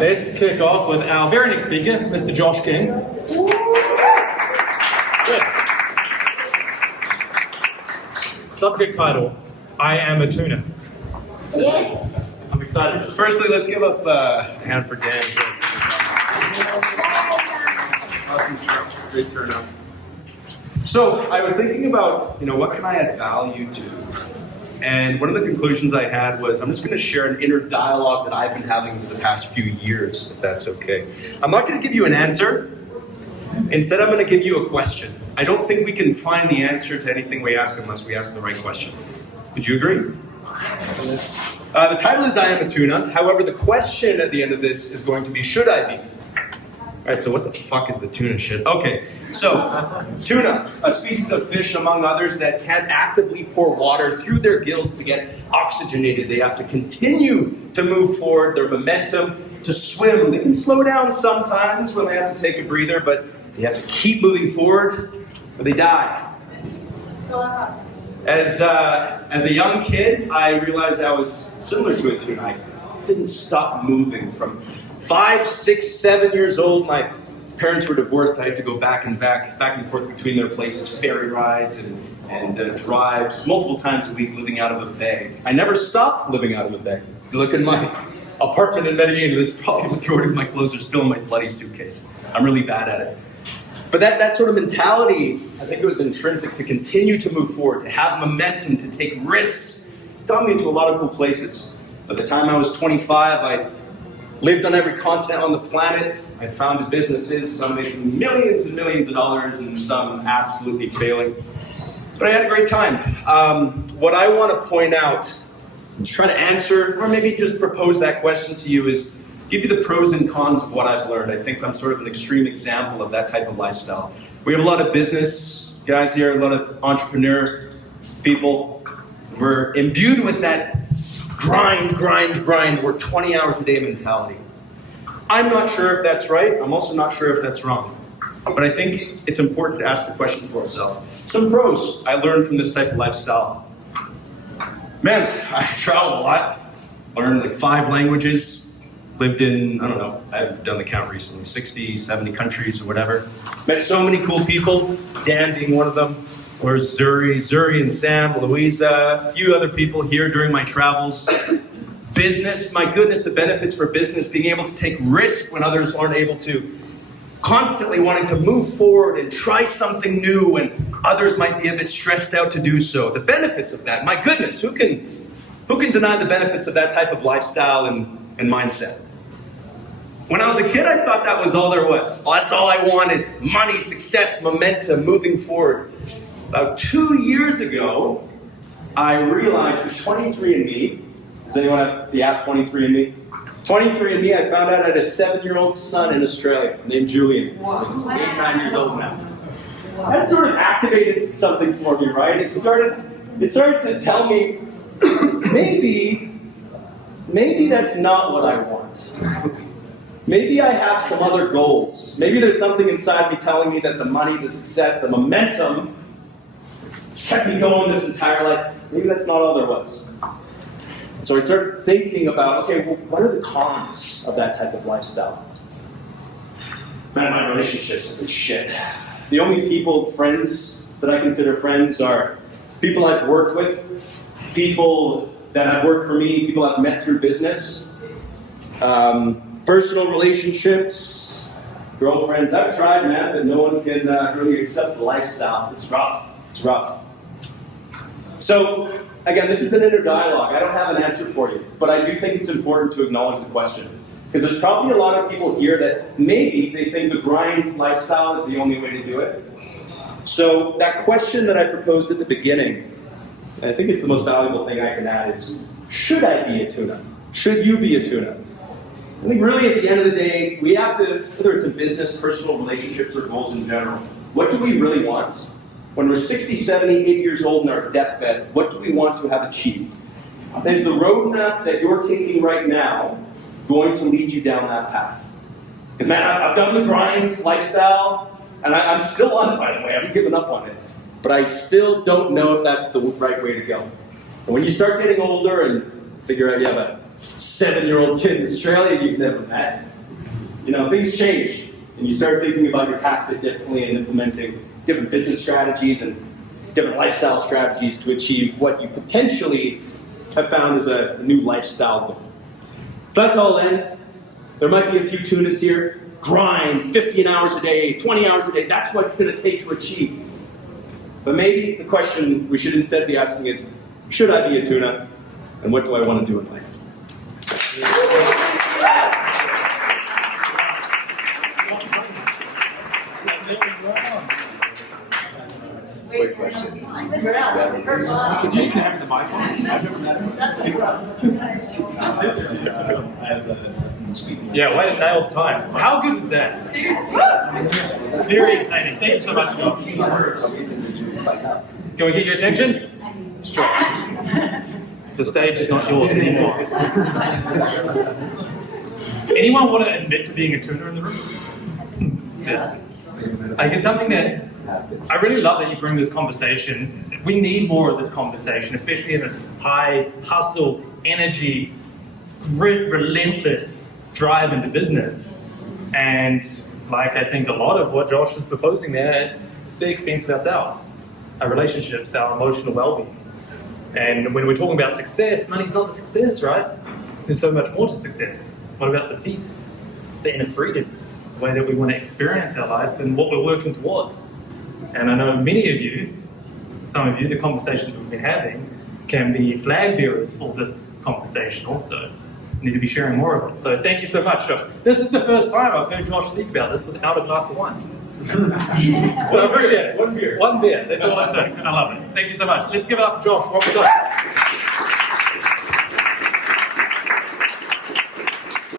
Let's kick off with our very next speaker, Mr. Josh King. Good. Subject title, I am a tuna. Yes. I'm excited. Firstly, let's give up a hand for Dan. Awesome stuff. Great turnout. So I was thinking about, what can I add value to? And one of the conclusions I had was I'm just going to share an inner dialogue that I've been having for the past few years, if that's okay. I'm not going to give you an answer. Instead, I'm going to give you a question. I don't think we can find the answer to anything we ask unless we ask the right question. Would you agree? The title is I am a tuna. However, the question at the end of this is going to be, should I be? Alright, so what the fuck is the tuna shit? Okay, so tuna, a species of fish among others that can't actively pour water through their gills to get oxygenated. They have to continue to move forward, their momentum to swim. They can slow down sometimes when they have to take a breather, but they have to keep moving forward or they die. As a young kid, I realized I was similar to a tuna. I didn't stop moving. From 5, 6, 7 years old, my parents were divorced. I had to go back and forth between their places, ferry rides and drives, multiple times a week, living out of a bag. I never stopped living out of a bag. You look in my apartment in Medellin, there's probably a majority of my clothes are still in my bloody suitcase. I'm really bad at it. But that sort of mentality, I think it was intrinsic to continue to move forward, to have momentum, to take risks, got me into a lot of cool places. By the time I was 25, I lived on every continent on the planet. I founded businesses, some making millions and millions of dollars and some absolutely failing. But I had a great time. What I want to point out, and try to answer, or maybe just propose that question to you is, give you the pros and cons of what I've learned. I think I'm sort of an extreme example of that type of lifestyle. We have a lot of business guys here, a lot of entrepreneur people. We're imbued with that grind, work 20 hours a day mentality. I'm not sure if that's right. I'm also not sure if that's wrong. But I think it's important to ask the question for ourselves. Some pros I learned from this type of lifestyle. Man, I traveled a lot. Learned like 5 languages. Lived in, I've done the count recently, 60, 70 countries or whatever. Met so many cool people, Dan being one of them, or Zuri and Sam, Louisa, a few other people here during my travels. Business, my goodness, the benefits for business, being able to take risks when others aren't able to. Constantly wanting to move forward and try something new when others might be a bit stressed out to do so. The benefits of that, my goodness, who can deny the benefits of that type of lifestyle and mindset? When I was a kid, I thought that was all there was. That's all I wanted. Money, success, momentum, moving forward. About 2 years ago, I realized that 23andMe, does anyone have the app 23andMe? 23andMe, I found out I had a 7-year-old son in Australia named Julian. He's 8, 9 years old now. That sort of activated something for me, right? It started to tell me, maybe that's not what I want. Maybe I have some other goals. Maybe there's something inside me telling me that the money, the success, the momentum it's kept me going this entire life. Maybe that's not all there was. So I started thinking about, okay, well, what are the cons of that type of lifestyle? Man, my relationships have been shit. The only friends that I consider friends are people I've worked with, people that have worked for me, people I've met through business. Personal relationships, girlfriends. I've tried, man, but no one can really accept the lifestyle. It's rough. So, again, this is an inner dialogue. I don't have an answer for you, but I do think it's important to acknowledge the question. Because there's probably a lot of people here that maybe they think the grind lifestyle is the only way to do it. So, that question that I proposed at the beginning, and I think it's the most valuable thing I can add is, should I be a tuna? Should you be a tuna? I think really at the end of the day, we have to, whether it's in business, personal relationships, or goals in general, what do we really want? When we're 60, 70, 80 years old in our deathbed, what do we want to have achieved? Is the roadmap that you're taking right now going to lead you down that path? Because man, I've done the grind lifestyle, and I'm still on it, by the way. I haven't given up on it. But I still don't know if that's the right way to go. And when you start getting older and figure out you have a 7-year-old kid in Australia you've never met. You know, things change, and you start thinking about your path a bit differently and implementing different business strategies and different lifestyle strategies to achieve what you potentially have found as a new lifestyle goal. So that's how I'll end. There might be a few tunas here. Grind 15 hours a day, 20 hours a day. That's what it's going to take to achieve. But maybe the question we should instead be asking is, should I be a tuna? And what do I want to do in life? Great question. Could you even have the mic on? I've never Yeah, way to nail time. How good was that? Seriously. Very entertaining. Thank you so much, Josh. Can we get your attention? Josh. The stage is not yours anymore. Anyone want to admit to being a tuna in the room? Yeah. Like, it's something that I really love that you bring this conversation. We need more of this conversation, especially in this high hustle, energy, grit, relentless drive into business. And like, I think a lot of what Josh is proposing there at the expense of ourselves, our relationships, our emotional well-being. And when we're talking about success, money's not the success, right? There's so much more to success. What about the peace, the inner freedoms, the way that we want to experience our life and what we're working towards? And I know many of you, some of you, the conversations we've been having can be flag bearers for this conversation also. We need to be sharing more of it. So thank you so much, Josh. This is the first time I've heard Josh speak about this without a glass of wine. So I appreciate it. One beer. One beer. That's all I'm saying. I love it. Thank you so much. Let's give it up for Josh one more time.